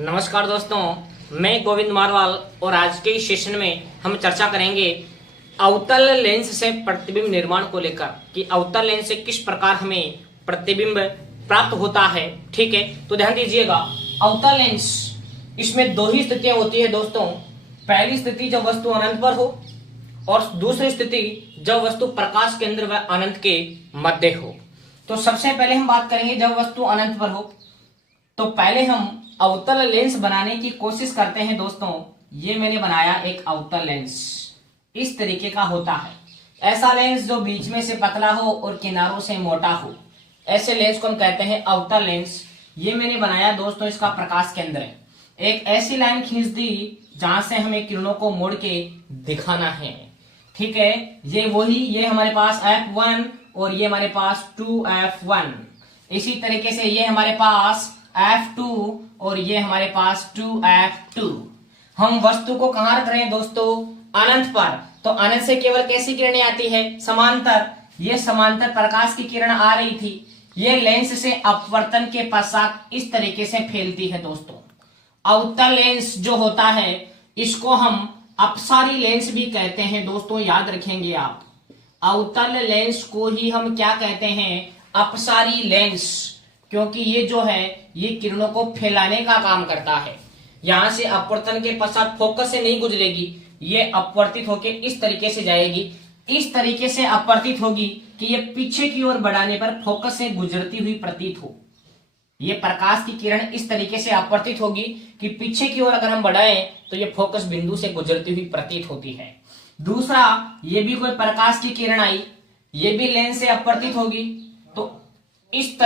नमस्कार दोस्तों, मैं गोविंद मारवाल और आज के इस सेशन में हम चर्चा करेंगे अवतल लेंस से प्रतिबिंब निर्माण को लेकर कि अवतल लेंस से किस प्रकार हमें प्रतिबिंब प्राप्त होता है। ठीक है, तो ध्यान दीजिएगा, अवतल लेंस इसमें दो ही स्थितियां होती है दोस्तों। पहली स्थिति जब वस्तु अनंत पर हो और दूसरी स्थिति जब वस्तु प्रकाश केंद्र व अनंत के मध्य हो। तो सबसे पहले हम बात करेंगे जब वस्तु अनंत पर हो, तो पहले हम अवतल लेंस बनाने की कोशिश करते हैं दोस्तों। ये मैंने बनाया एक अवतल लेंस, इस तरीके का होता है। ऐसा लेंस जो बीच में से पतला हो और किनारों से मोटा हो, ऐसे लेंस को हम कहते हैं अवतल लेंस। ये मैंने बनाया दोस्तों, इसका प्रकाश केंद्र है। एक ऐसी लाइन खींच दी जहां से हमें किरणों को मोड़ के दिखाना है। ठीक है, ये हमारे पास F1 और ये हमारे पास 2F1। इसी तरीके से ये हमारे पास F2 और ये हमारे पास 2F2। हम वस्तु को कहां रख रहे हैं दोस्तों? अनंत पर। तो अनंत से केवल कैसी किरणें आती है? समांतर। ये समांतर प्रकाश की किरण आ रही थी, ये लेंस से अपवर्तन के पश्चात इस तरीके से फैलती है दोस्तों। अवतल लेंस जो होता है इसको हम अपसारी लेंस भी कहते हैं दोस्तों, याद रखेंगे आप। अवतल लेंस को ही हम क्या कहते हैं? अपसारी लेंस, क्योंकि ये जो है ये किरणों को फैलाने का काम करता है। यहां से अपवर्तन के पश्चात फोकस से नहीं गुजरेगी, ये अपवर्तित होकर इस तरीके से जाएगी, इस तरीके से अपवर्तित होगी कि ये पीछे की ओर बढ़ाने पर फोकस से गुजरती हुई प्रतीत हो। ये प्रकाश की किरण इस तरीके से अपवर्तित होगी कि पीछे की ओर अगर हम बढ़ाएं तो ये फोकस बिंदु से गुजरती हुई प्रतीत होती है। दूसरा, ये भी कोई प्रकाश की किरण आई, ये भी लेंस से अपवर्तित होगी, तो इस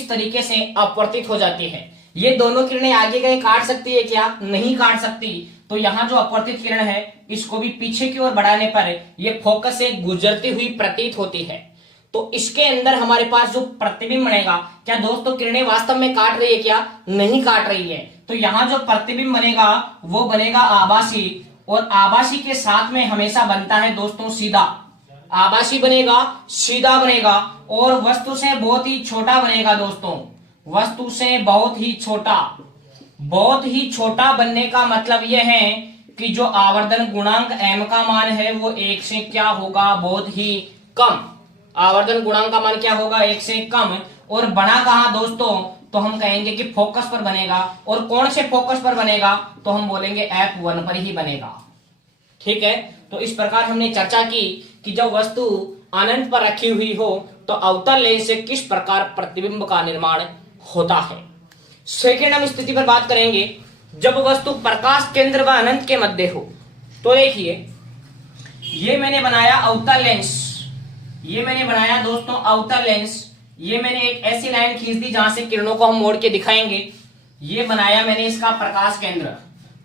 तरीके से अपवर्तित हो जाती है। ये दोनों किरणें आगे गए काट सकती है क्या? नहीं काट सकती। तो यहाँ जो अपवर्तित किरण है इसको भी पीछे की ओर बढ़ाने पर ये फोकस से गुजरती हुई प्रतीत होती है। तो इसके अंदर हमारे पास जो प्रतिबिंब बनेगा, क्या दोस्तों किरणें वास्तव में काट रही है क्या? नहीं काट रही है। तो यहाँ जो प्रतिबिंब बनेगा वो बनेगा आभासी, और आभासी के साथ में हमेशा बनता है दोस्तों सीधा। आभासी बनेगा, सीधा बनेगा और वस्तु से बहुत ही छोटा बनेगा दोस्तों। वस्तु से बहुत ही छोटा बनने का मतलब यह है कि जो आवर्धन गुणांक m का मान है वो 1 से क्या होगा? बहुत ही कम। आवर्धन गुणांक का मान क्या होगा? 1 से कम। और बना कहां दोस्तों? तो हम कहेंगे कि फोकस पर बनेगा। और कौन से फोकस पर बनेगा? तो हम बोलेंगे F1 पर ही बनेगा। ठीक है, तो इस प्रकार हमने चर्चा की कि जब वस्तु अनंत पर रखी हुई हो तो अवतल लेंस से किस प्रकार प्रतिबिंब का निर्माण होता है। सेकेंड हम स्थिति पर बात करेंगे जब वस्तु प्रकाश केंद्र व अनंत के मध्य हो। तो देखिए, ये मैंने बनाया अवतल लेंस, ये मैंने बनाया दोस्तों अवतल लेंस। ये मैंने एक ऐसी लाइन खींच दी जहां से किरणों को हम मोड़ के दिखाएंगे। ये बनाया मैंने इसका प्रकाश केंद्र।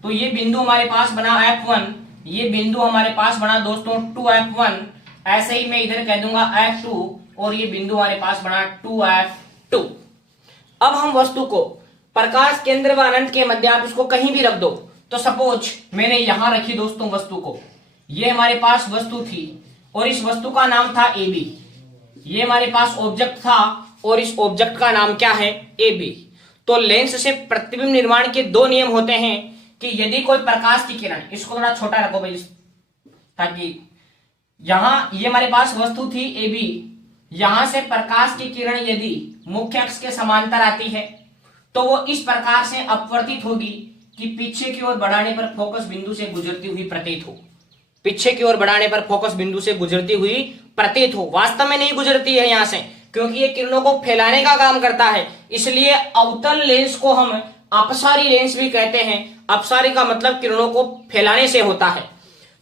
तो ये बिंदु हमारे पास बना F1, ये बिंदु हमारे पास बना दोस्तों 2F1। ऐसे ही मैं इधर कह दूंगा F2 और ये बिंदु हमारे पास बना 2F2। अब हम वस्तु को प्रकाश केंद्र व अनंत के मध्य, आप इसको कहीं भी रख दो। तो सपोज मैंने यहां रखी दोस्तों वस्तु को, ये हमारे पास वस्तु थी और इस वस्तु का नाम था AB। ये हमारे पास ऑब्जेक्ट था और इस ऑब्जेक्ट का नाम क्या है? AB। तो लेंस से प्रतिबिंब निर्माण के दो नियम होते हैं कि यदि कोई प्रकाश की किरण, इसको थोड़ा छोटा रखो भाई ताकि यहां ये हमारे पास वस्तु थी AB, यहां से प्रकाश की किरण यदि मुख्य अक्ष के समांतर आती है तो वो इस प्रकार से अपवर्तित होगी कि पीछे की ओर बढ़ाने पर फोकस बिंदु से गुजरती हुई प्रतीत हो। पीछे की ओर बढ़ाने पर फोकस बिंदु से गुजरती हुई प्रतीत हो। वास्तव में नहीं गुजरती है यहां से, क्योंकि ये किरणों को फैलाने का काम करता है। इसलिए अवतल लेंस को हम अपसारी लेंस भी कहते हैं। अपसारी का मतलब किरणों को फैलाने से होता है।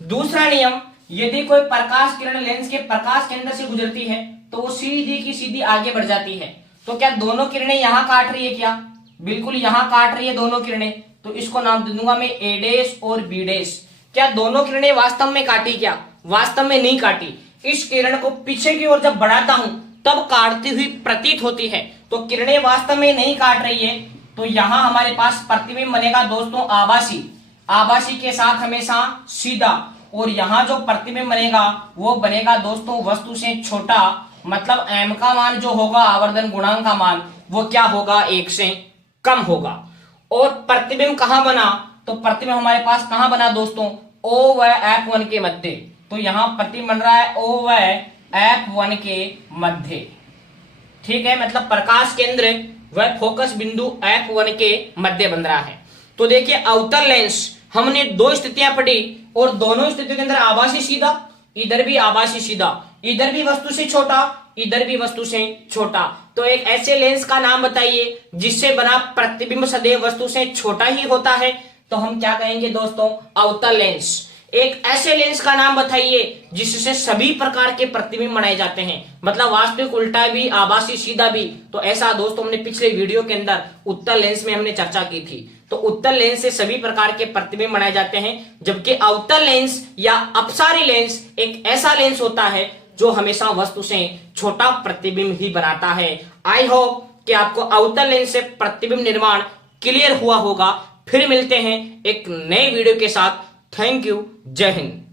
दूसरा नियम, यदि कोई प्रकाश किरण लेंस के प्रकाश केंद्र से गुजरती है तो वो सीधी की सीधी आगे बढ़ जाती है। तो क्या दोनों किरणें यहां काट रही है क्या? बिल्कुल यहां काट रही है दोनों किरणें। तो इसको नाम दे दूंगा मैं A' और B'। क्या दोनों किरणें वास्तव में काटी क्या? वास्तव में नहीं काटी। इस किरण को पीछे की ओर जब बढ़ाता हूं तब काटती हुई प्रतीत होती है। तो किरणें वास्तव में नहीं काट रही है। तो यहां हमारे पास प्रतिबिंब बनेगा दोस्तों आभासी, आभासी के साथ हमेशा सीधा। और यहां जो प्रतिबिंब बनेगा वो बनेगा दोस्तों वस्तु से छोटा, मतलब m का मान जो होगा आवर्धन गुणांक का मान वो क्या होगा 1 से कम होगा। और प्रतिबिंब कहां बना, तो प्रतिबिंब हमारे पास कहां बना दोस्तों, O व F1 के मध्य। तो यहां प्रतिबिंब बन रहा है O व F1 के मध्य, ठीक है, मतलब प्रकाश केंद्र व फोकस बिंदु F1 के मध्य बन रहा है। तो देखिए अवतल लेंस हमने दो स्थितियां पढ़ी और दोनों स्थितियों के अंदर आभासी सीधा, इधर भी आभासी सीधा, इधर भी वस्तु से छोटा, इधर भी वस्तु से छोटा। तो एक ऐसे लेंस का नाम बताइए जिससे बना प्रतिबिंब सदैव वस्तु से छोटा ही होता है, तो हम क्या कहेंगे दोस्तों, अवतल लेंस। एक ऐसे लेंस का नाम बताइए जिससे सभी प्रकार के प्रतिबिंब बनाए जाते हैं, मतलब वास्तविक, उल्टा भी, आभासी सीधा भी। तो ऐसा दोस्तों हमने पिछले वीडियो के अंदर उत्तल लेंस में हमने चर्चा की थी। तो उत्तल लेंस से सभी प्रकार के प्रतिबिंब बनाए जाते हैं, जबकि अवतल लेंस या अपसारी लेंस एक ऐसा लेंस होता है जो हमेशा वस्तु से छोटा प्रतिबिंब ही बनाता है। आई होप कि आपको अवतल लेंस से प्रतिबिंब निर्माण क्लियर हुआ होगा। फिर मिलते हैं एक नए वीडियो के साथ। थैंक यू, जय हिंद।